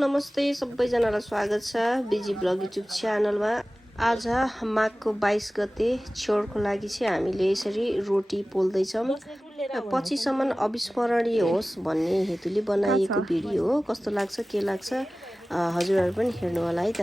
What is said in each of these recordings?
नमस्ते सबैजनालाई स्वागत छ बिजी ब्लग युट्युब च्यानलमा। आज माघको 22 गते छेउको लागि चाहिँ हामीले यसरी रोटी पोल्दैछौँ। पछिसम्म अविस्मरणीय होस् भन्ने हेतुले बनाइएको भिडियो हो। कस्तो लाग्छ के लाग्छ हजुरहरू पनि हेर्नु होला है त।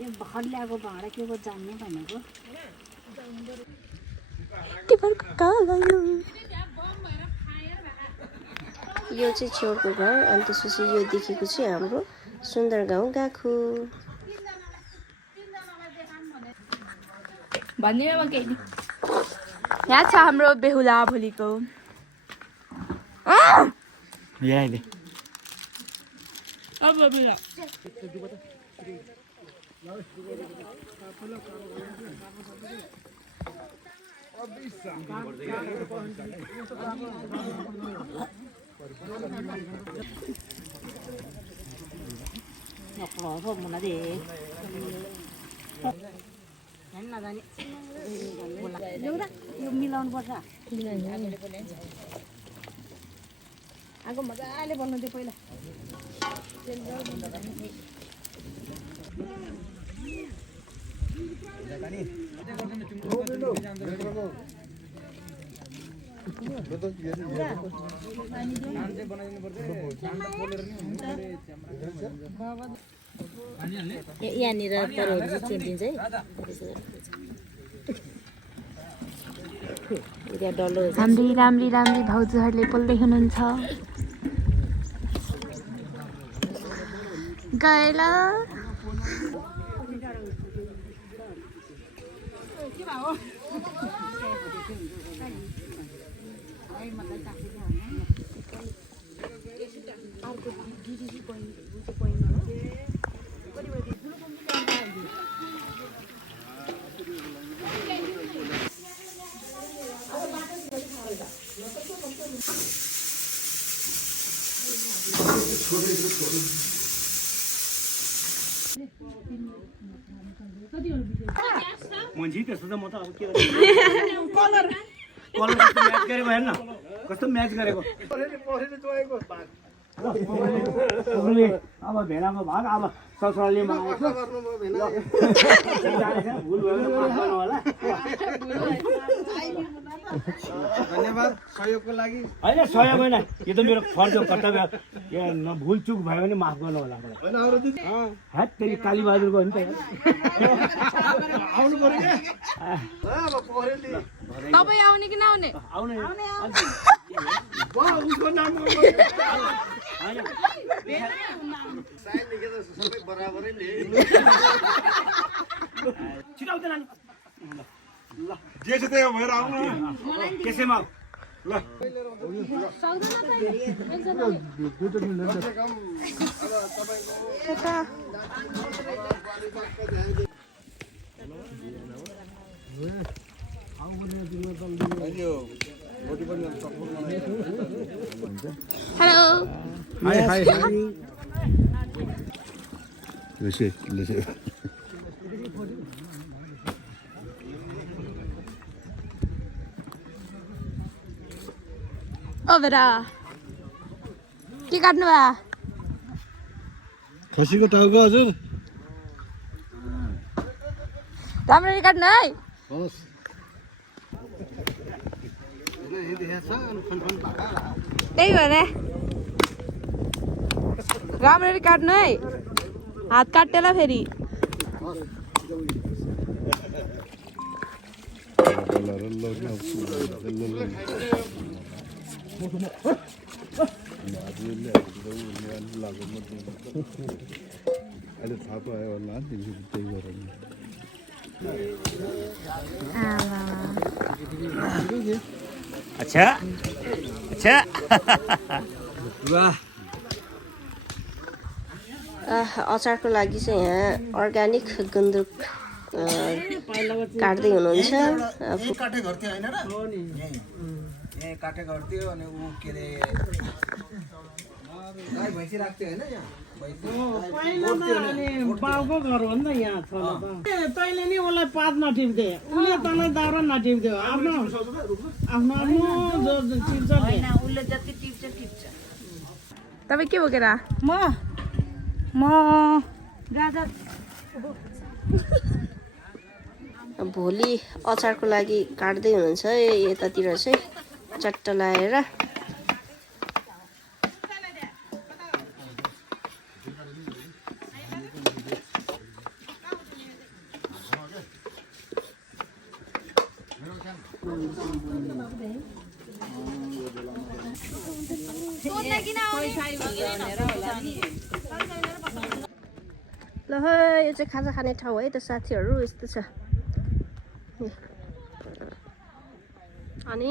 यो भर ल्याएको भाँडा के को जान्ने भनेको यो चाहिँ छेउको घर अनि त्यसपछि यो देखेको चाहिँ हाम्रो सुन्दर गाउँ गाखु भन्ने यहाँ छ हाम्रो बेहुला भोलिको यो मिलाउनु पर्छ आगो मजाले बन्नु थियो पहिला यहाँनिर तरहरू चाहिँ चिन्दिन्छ है राम्री राम्री राम्री भाउजूहरूले बोल्दै हुनुहुन्छ गएर मन्छे त्यस्तो त म त अब के कलर कलर म्याच गरेको हेर्न कस्तो म्याच गरेको अब भेडाको भाग अब ससुराले मागेको भुल भयो होला धन्यवाद सहयोगको लागि। होइन सहयोग होइन यो त मेरो फर्ज हो कर्तव्य भुल चुक भयो भने माफ गर्नु होला हात तेरि कालीबहादुरको हो नि त आउनु पर्यो क्या तपाईँ आउने कि नआउने आउने उसको नाम छिटाउँदैन ल जे छ त्यही भएर आउनु त्यसैमा ल हेलो हाय हाय लेसे ओ बेटा के काट्नु भयो खसीको टाउको हजुर राम्ररी काट्नु है हस् त्यही भने राम्ररी काट्नु है हात काटेला फेरि अहिले थाहा पायो होला तिमीले त्यही गर अच्छा अच्छा अचारको लागि चाहिँ यहाँ अर्ग्यानिक गुन्द्रुक काट्दै हुनुहुन्छ। काटे घर थियो हैन र यही काटे घर थियो अनि उ के रे गाई भैँसी राख्थ्यो हैन यहाँ पहिला त अनि बाउको घर हो नि त यहाँ छ त तैँले नि उसलाई पात नटिप्दे उसले तँलाई दाउरा नटिप्दियो आफ्नो आफ्नो आफ्नो टिप्छ तपाईँ के बोकेर म म गाजर भोलि अचारको लागि काट्दै हुनुहुन्छ यतातिर चाहिँ चट्ट लाएर ल यो चाहिँ खाजा खाने ठाउँ है त साथीहरू यस्तो छ अनि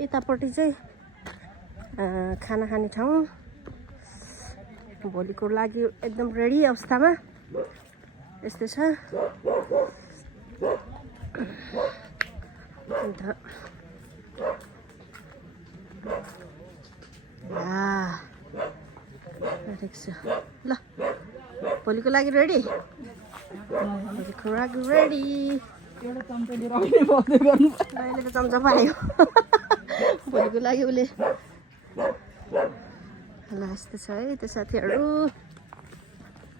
यतापट्टि चाहिँ खाना खाने ठाउँ भोलिको लागि एकदम रेडी अवस्थामा यस्तो छ अन्त ल भोलिको लागि रेडी भोलिको लागि रेडी अहिले त चम्चा पायो भोलिको लागि उसले ल यस्तो छ है त्यो साथीहरू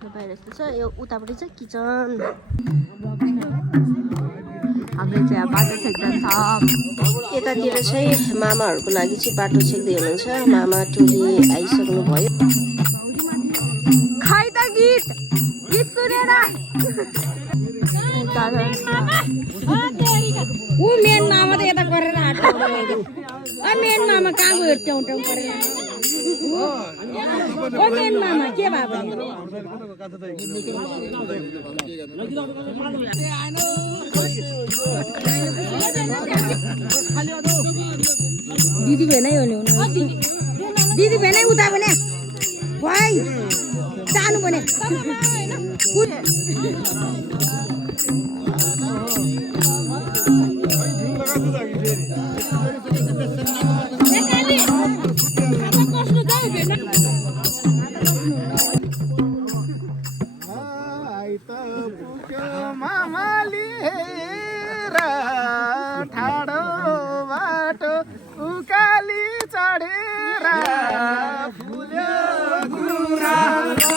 बाहिर यस्तो छ यो उतापट्टि चाहिँ किचन हाम्रो चाहिँ बाटो छेक्दैन यतातिर चाहिँ मामाहरूको लागि चाहिँ बाटो छेक्दै हुनुहुन्छ मामा टोली आइसक्नु भयो खै त गीत सुनेर ऊ मेन मामा त यता गरेर हाट्नु मेन मामा कहाँ गयो ट्याउ ट्याउ गरेर ओ मेन मामा के भयो भने दिदी भेनै हो नि दिदी भेनै उता भने भाइ जानु भने मामाली ठाडो बाटो उकाली चढेर फुल्यो गुराँसो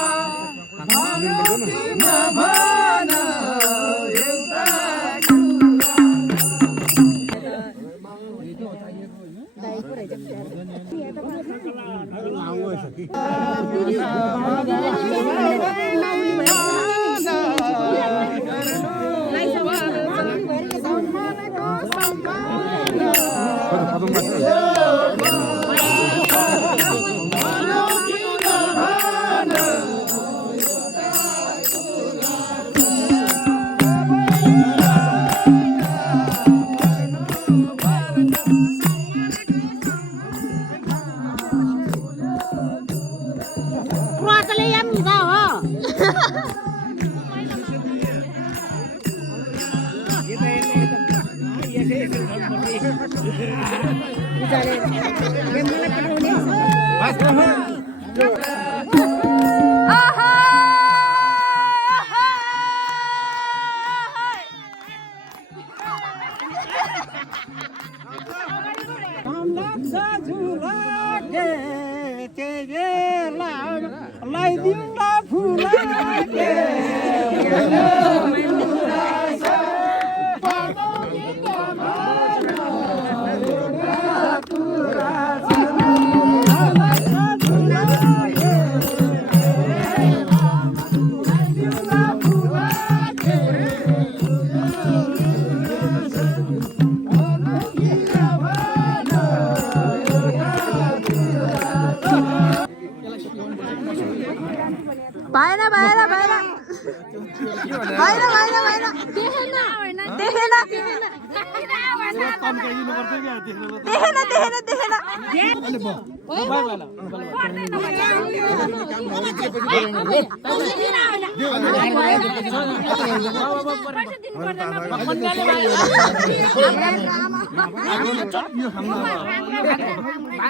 भन एउटा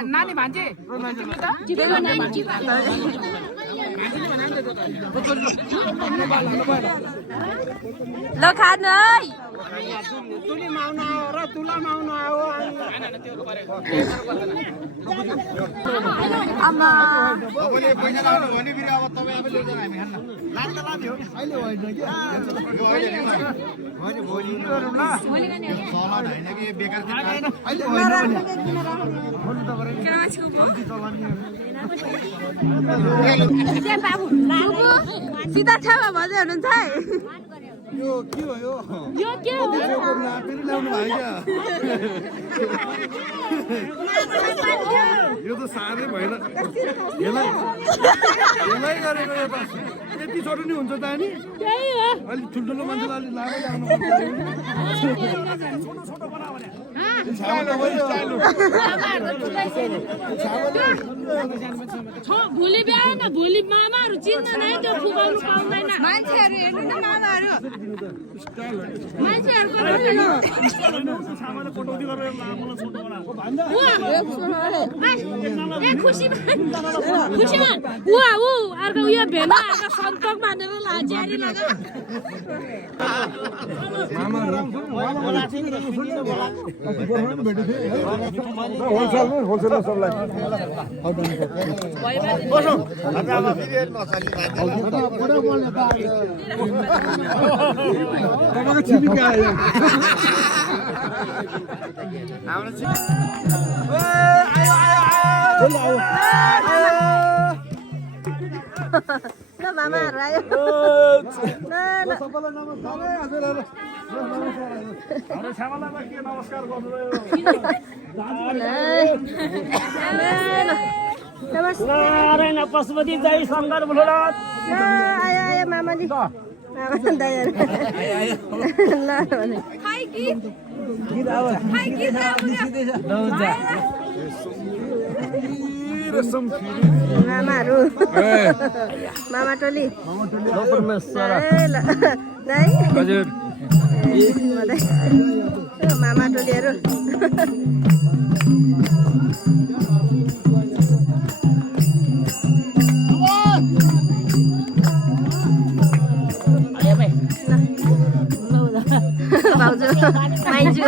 नानी भान्जे ल खानु है तुली माउन आयो र तुला माउन आयो आमा तपाईँले पैसा लाउनु भने फेरि अब तपाईँ आफै ल्याउँछ हामी खान्न लाग्दा लाने हो अहिले होइन कि होइन भोलि गरौँ ल चलन होइन कि बेकार अहिले होइन सीधा छेउमा बजे हुनुहुन्छ है यो के भयो यो के हो फेरि ल्याउनु भयो क्या यो त साह्रै भएन यसलाई गरेको यो त यति छोटो नि हुन्छ त नि अलिक ठुल्ठुलो मान्छेलाई अलिक लामै ल्याउनु भोलि बिहान भोलि मामाहरू चिन्न नै त्यो फुकाउनु पाउँदैन मान्छेहरू हेर्नु न मामाहरू अर्को उयो भेला सन्तोक मानेर लाजियारी लगा होलसेलर सबलाई तपाईँको छिपिका आयो ल मामाहरू आयो ल नारायण पशुपति जय शङ्कर भोलेनाथ आयो आयो मामाजी मामा दयाहरू ल भने मामाहरू मामा टोली ल मामा टोलीहरू भाउजू माइजू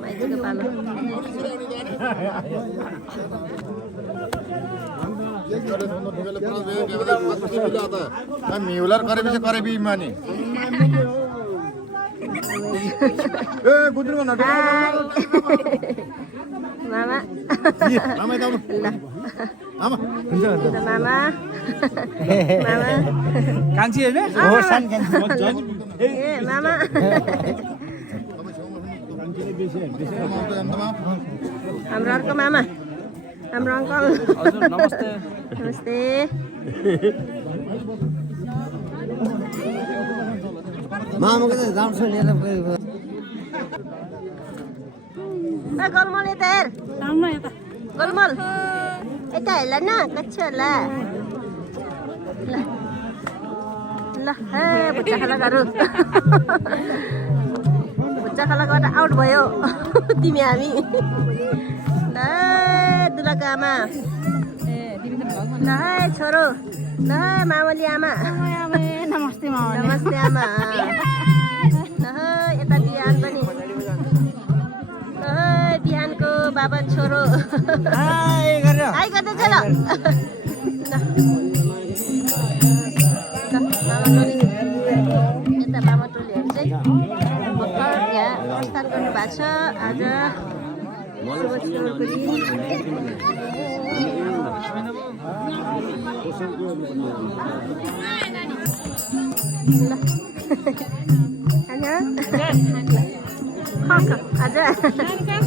माइजूको पालो मिउलर गरेपछि गरेपछि माने ए गुन्द्रुक न मामा आमा दाउनु आमा मामा मामा कान्छी होइन हो सानो कान्छी ए मामा हाम्रो अर्को मामा हाम्रो अङ्कल हजुर नमस्ते नमस्ते मामाको त जान्छ लिएर गोलमल यता हेर गोलमल यता हेर्ला न कच्छ होला ल हे बुच्चा खालाहरू बुच्चा खालाबाट आउट भयो तिमी हामी ल दुलाको आमा ल है छोरो ल मामली आमा नमस्ते नमस्ते आमा ल यता बिहान पनि ल बिहानको बाबा छोरो हाई गर्दैछ ल यता मामा टोलीहरू चाहिँ भर्खर यहाँ प्रस्थान गर्नु भएको छ आज आज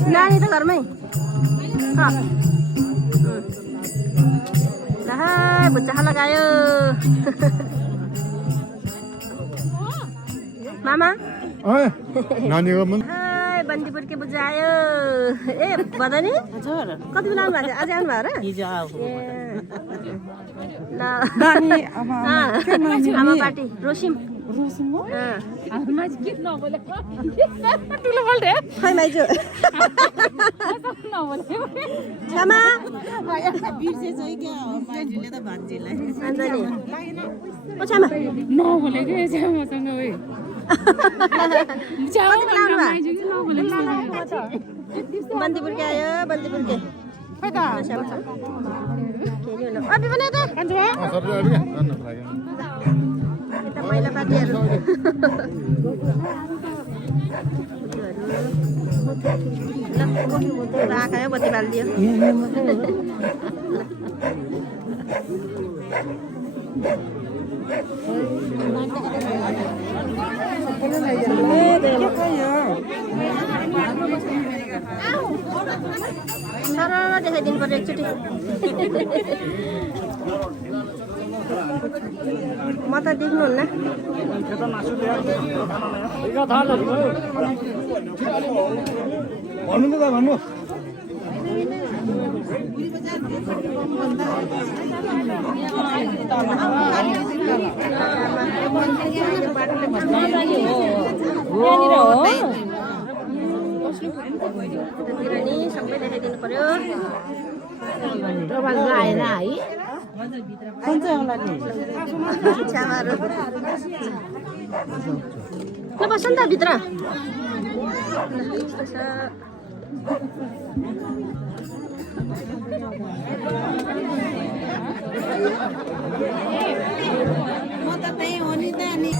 नानी त घरमै भुच्चा खाला लगायो मामा नानीको मन बन्दीपुर के बुझायो ए बदनी कति बेला आउनु भएको थियो आज आउनु भयो र ल आमा पार्टी रोसिम खै माइजू क्षमा क्षमा नभोलेको मसँग कति बेला आउनु भयो बन्दीपुर के आयो बन्दीपुर के खै त अभी पनि यता यता पहिला पार्टीहरू आँखामा बत्ती बालिदियो सरल देखाइदिनु पर्यो एकचोटि म त देख्नुहुन्न भन्नु त भन्नु सबै देखाइदिनु पर्यो आएन है कुन चाहिँ होला नि छ्यामाहरू ल बस नि त भित्र यस्तो छ म त त्यही हो नि त अनि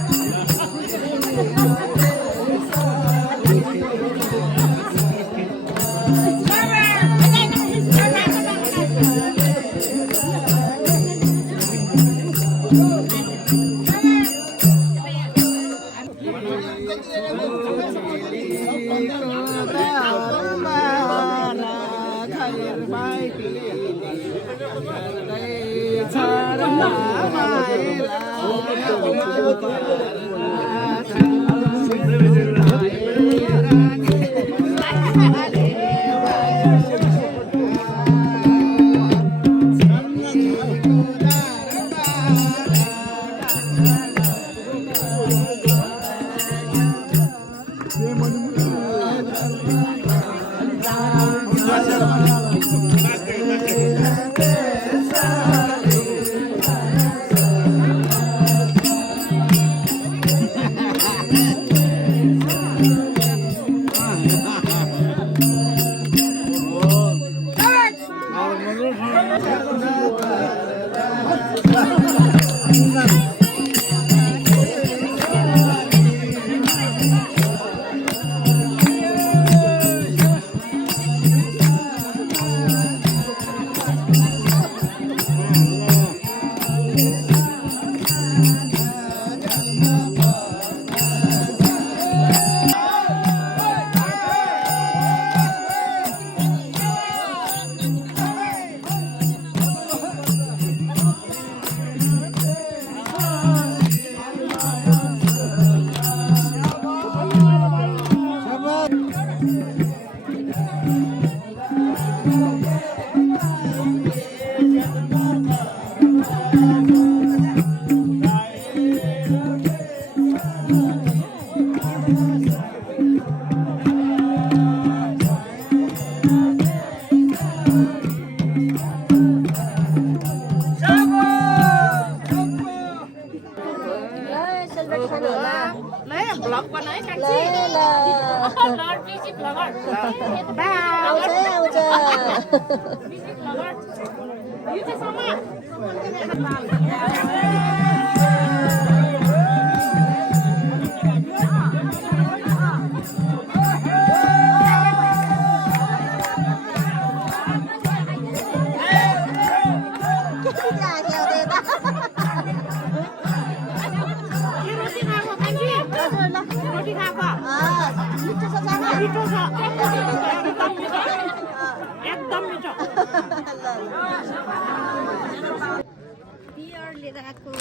पियर लिएर आएको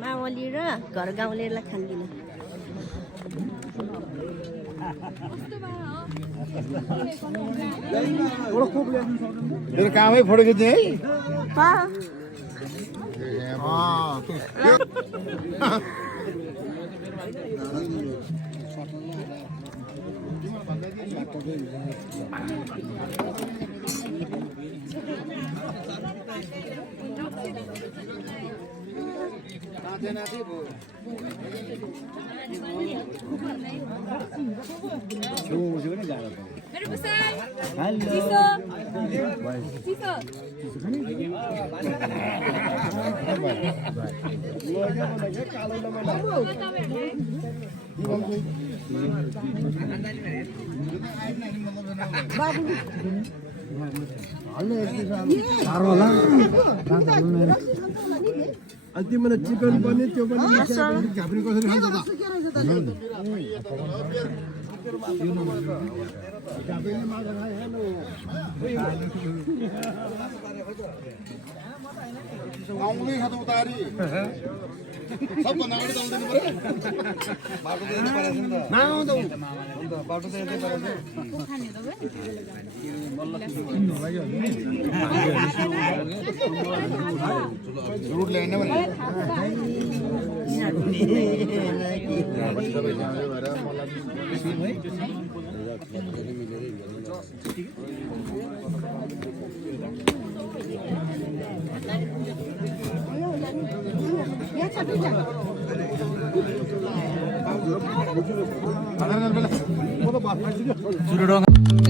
मावली र घर गाउँलेलाई खान्दिनँ मेरो कामै फोटो खिच्ने है छेउ पनि गाह्रो अनि तिमीलाई चिकन पनि त्यो पनि घाप्री कसरी खान्छ त आउँदै छ त उतारी सबभन्दा अगाडि त आउँदैन पऱ्यो बाटो त यतै परेछ नि त नआउँदा अन्त बाटो त यतै परेछ रुट ल्याएन भने म त बात